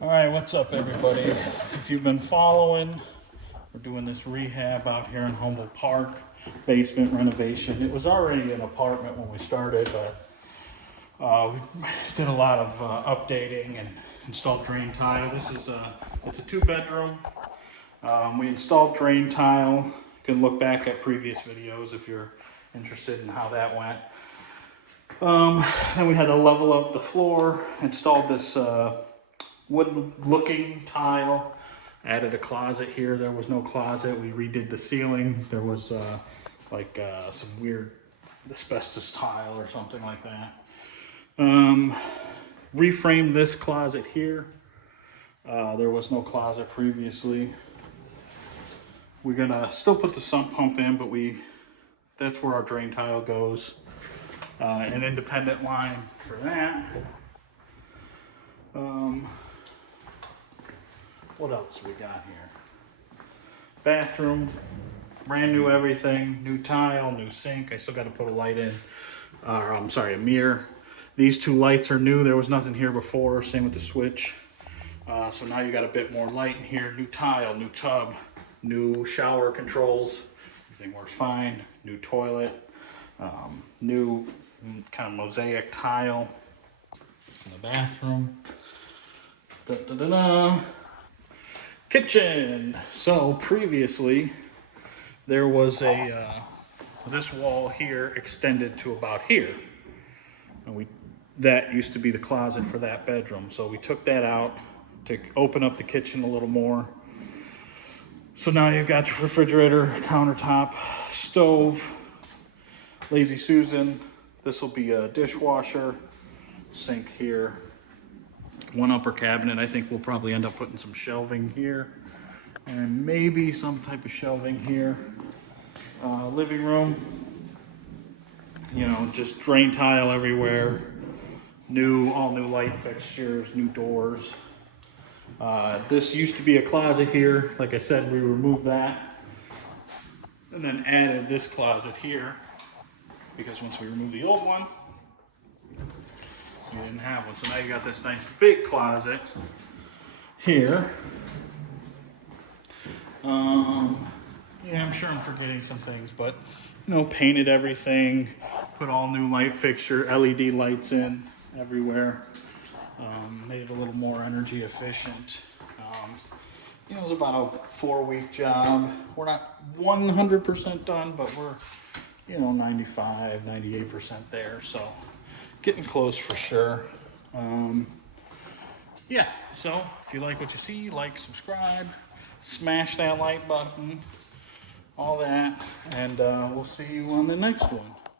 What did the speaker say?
All right, what's up, everybody? If you've been following, we're doing this rehab out here in Humboldt Park, basement renovation. It was already an apartment when we started, but we did a lot of updating and installed drain tile. It's a 2-bedroom. We installed drain tile. You can look back at previous videos if you're interested in how that went. Then we had to level up the floor, installed this wood looking tile, added a closet here. There was no closet. We redid the ceiling. There was some weird asbestos tile or something like that. Reframed this closet here. There was no closet previously. We're gonna still put the sump pump in, but that's where our drain tile goes. An independent line for that. What else we got here? Bathroom, brand new everything, new tile, new sink. I still got to put a light in, a mirror. These 2 lights are new. There was nothing here before. Same with the switch. So now you got a bit more light in here. New tile, new tub, new shower controls. Everything works fine. New toilet, new kind of mosaic tile in the bathroom. Kitchen. So previously there was this wall here extended to about here, and that used to be the closet for that bedroom. So we took that out to open up the kitchen a little more. So now you've got your refrigerator, countertop, stove, Lazy Susan. This will be a dishwasher, sink here, 1 upper cabinet. I think we'll probably end up putting some shelving here and maybe some type of shelving here. Living room, just drain tile everywhere. All new light fixtures, new doors. This used to be a closet here. Like I said, we removed that and then added this closet here because once we removed the old one, you didn't have one. So now you got this nice big closet here. Yeah, I'm sure I'm forgetting some things, but painted everything, put all new light fixture, LED lights in everywhere. Made it a little more energy efficient. It was about a 4-week job. We're not 100% done, but we're 95, 98% there. So getting close for sure. Yeah, so if you like what you see, like, subscribe, smash that like button, all that, and we'll see you on the next one.